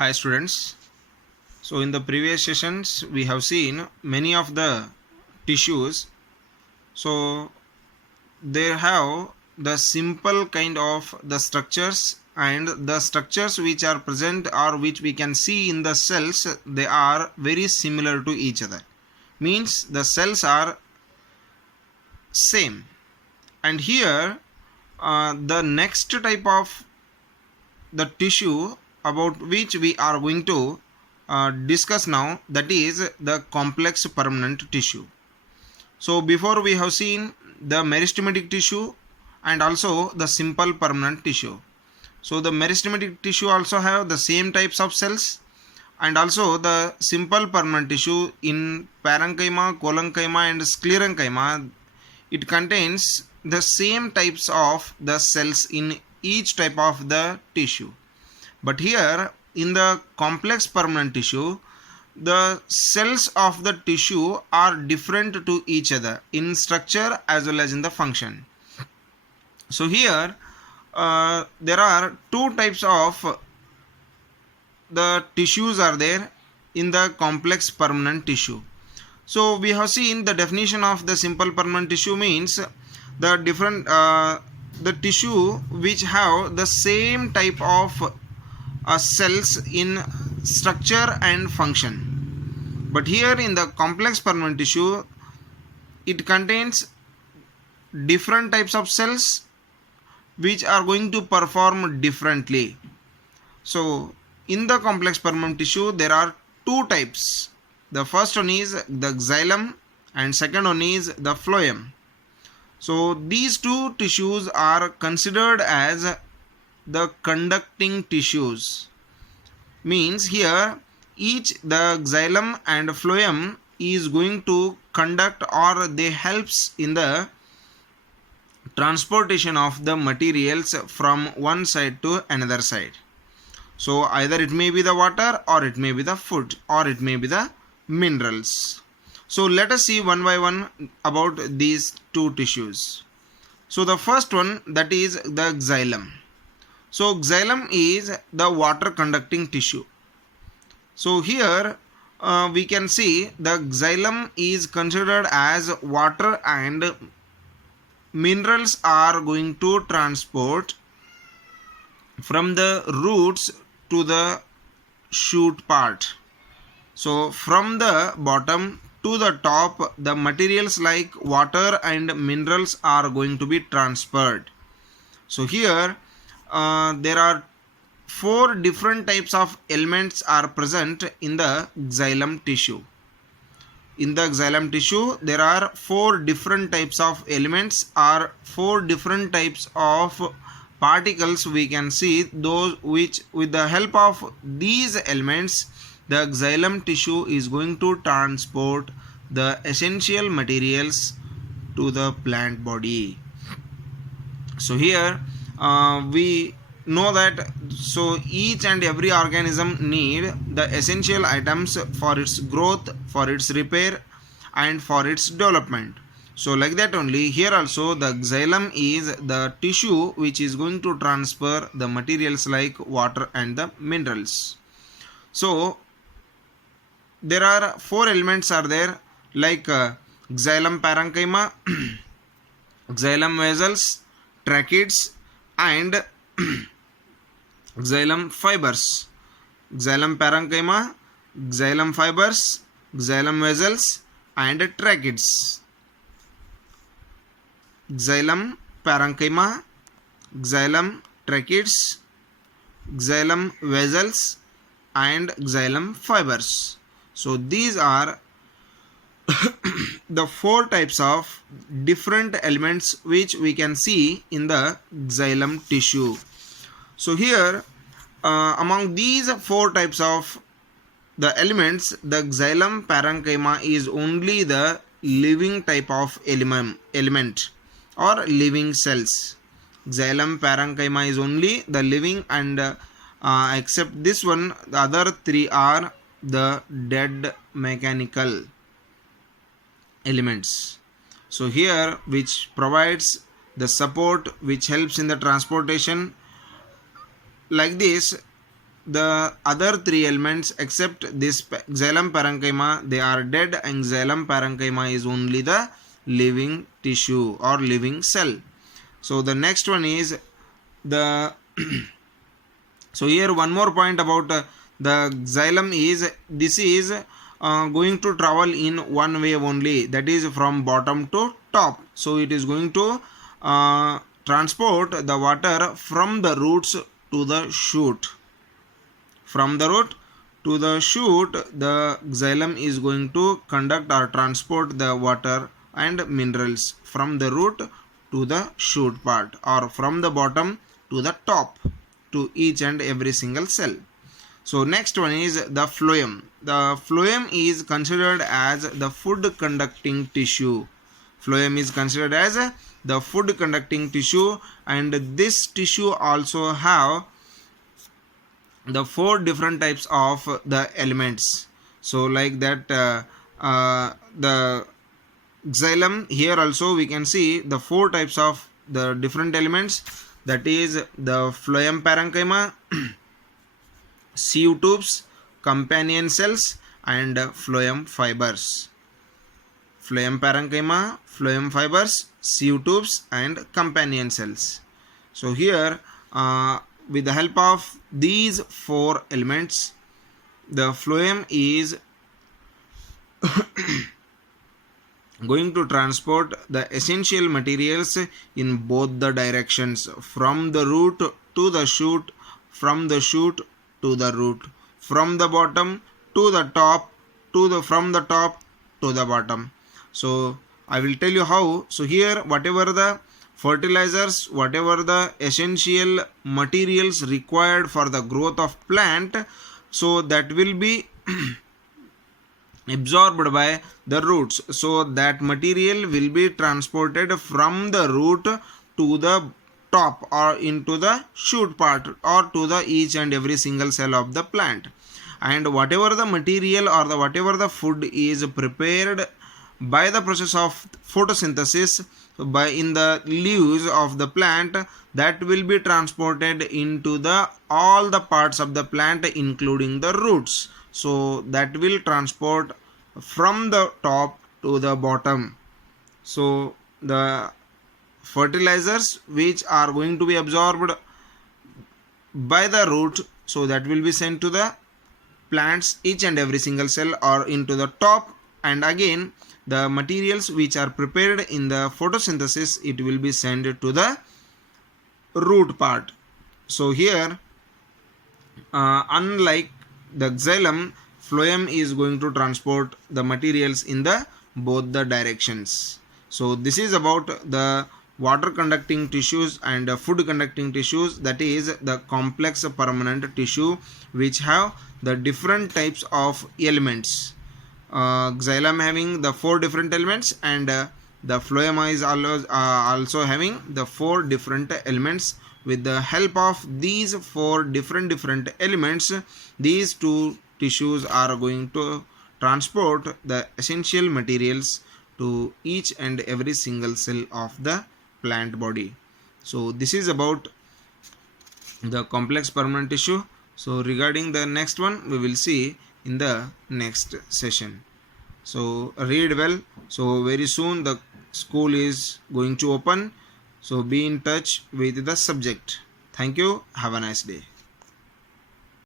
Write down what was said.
Hi students. So in the previous sessions we have seen many of the tissues. So they have the simple kind of the structures, and the structures which are present or which we can see in the cells, they are very similar to each other. Means the cells are same. And here the next type of the tissue about which we are going to discuss now, that is the complex permanent tissue. So before we have seen the meristematic tissue and also the simple permanent tissue. So the meristematic tissue also have the same types of cells, and also the simple permanent tissue in parenchyma, collenchyma and sclerenchyma, it contains the same types of the cells in each type of the tissue. But here in the complex permanent tissue, the cells of the tissue are different to each other in structure as well as in the function. So here there are two types of the tissues are there in the complex permanent tissue. So we have seen the definition of the simple permanent tissue means the different the tissue which have the same type of cells in structure and function. But here in the complex permanent tissue, it contains different types of cells which are going to perform differently. So in the complex permanent tissue there are two types. The first one is the xylem and second one is the phloem. So these two tissues are considered as the conducting tissues. Means here each the xylem and phloem is going to conduct, or they helps in the transportation of the materials from one side to another side. So either it may be the water, or it may be the food, or it may be the minerals. So let us see one by one about these two tissues. So the first one, that is the xylem. So xylem is the water conducting tissue. So here we can see the xylem is considered as water, and minerals are going to transport from the roots to the shoot part. So from the bottom to the top, the materials like water and minerals are going to be transferred. So here there are four different types of elements are present in the xylem tissue. In the xylem tissue there are four different types of elements, or four different types of particles. We can see those which, with the help of these elements, the xylem tissue is going to transport the essential materials to the plant body. So here we know that so each and every organism need the essential items for its growth, for its repair and for its development. So like that only here also the xylem is the tissue which is going to transfer the materials like water and the minerals. So there are four elements are there, like xylem parenchyma, xylem vessels, tracheids and xylem fibers. Xylem parenchyma, xylem fibers, xylem vessels and tracheids. Xylem parenchyma, xylem tracheids, xylem vessels and xylem fibers. So these are the four types of different elements which we can see in the xylem tissue. So here among these four types of the elements, the xylem parenchyma is only the living type of element or living cells. Xylem parenchyma is only the living, and except this one, the other three are the dead mechanical elements. So here which provides the support which helps in the transportation. Like this the other three elements except this xylem parenchyma, they are dead, and xylem parenchyma is only the living tissue or living cell. So the next one is the so here one more point about the xylem is this is going to travel in one way only, that is from bottom to top. So it is going to transport the water from the roots to the shoot. From the root to the shoot, the xylem is going to conduct or transport the water and minerals from the root to the shoot part, or from the bottom to the top, to each and every single cell. So next one is the phloem. The phloem is considered as the food conducting tissue. Phloem is considered as the food conducting tissue, and this tissue also have the four different types of the elements. So like that the xylem, here also we can see the four types of the different elements, that is the phloem parenchyma, sieve tubes, companion cells, and phloem fibers. Phloem parenchyma, phloem fibers, sieve tubes, and companion cells. So here with the help of these four elements, the phloem is going to transport the essential materials in both the directions, from the root to the shoot, from the shoot to the root, from the bottom to the top, from the top to the bottom. So I will tell you how. So here whatever the fertilizers, whatever the essential materials required for the growth of plant, so that will be absorbed by the roots. So that material will be transported from the root to the top, or into the shoot part, or to the each and every single cell of the plant. And whatever the material or the whatever the food is prepared by the process of photosynthesis by in the leaves of the plant, that will be transported into the all the parts of the plant, including the roots. So that will transport from the top to the bottom. So the fertilizers which are going to be absorbed by the root, so that will be sent to the plants, each and every single cell, or into the top. And again the materials which are prepared in the photosynthesis, it will be sent to the root part. So here unlike the xylem, phloem is going to transport the materials in the both the directions. So this is about the water conducting tissues and food conducting tissues, that is the complex permanent tissue which have the different types of elements. Xylem having the four different elements, and the phloem is also having the four different elements. With the help of these four different elements, these two tissues are going to transport the essential materials to each and every single cell of the plant body. So this is about the complex permanent tissue. So regarding the next one, we will see in the next session. So read well. So very soon the school is going to open, so be in touch with the subject. Thank you. Have a nice day.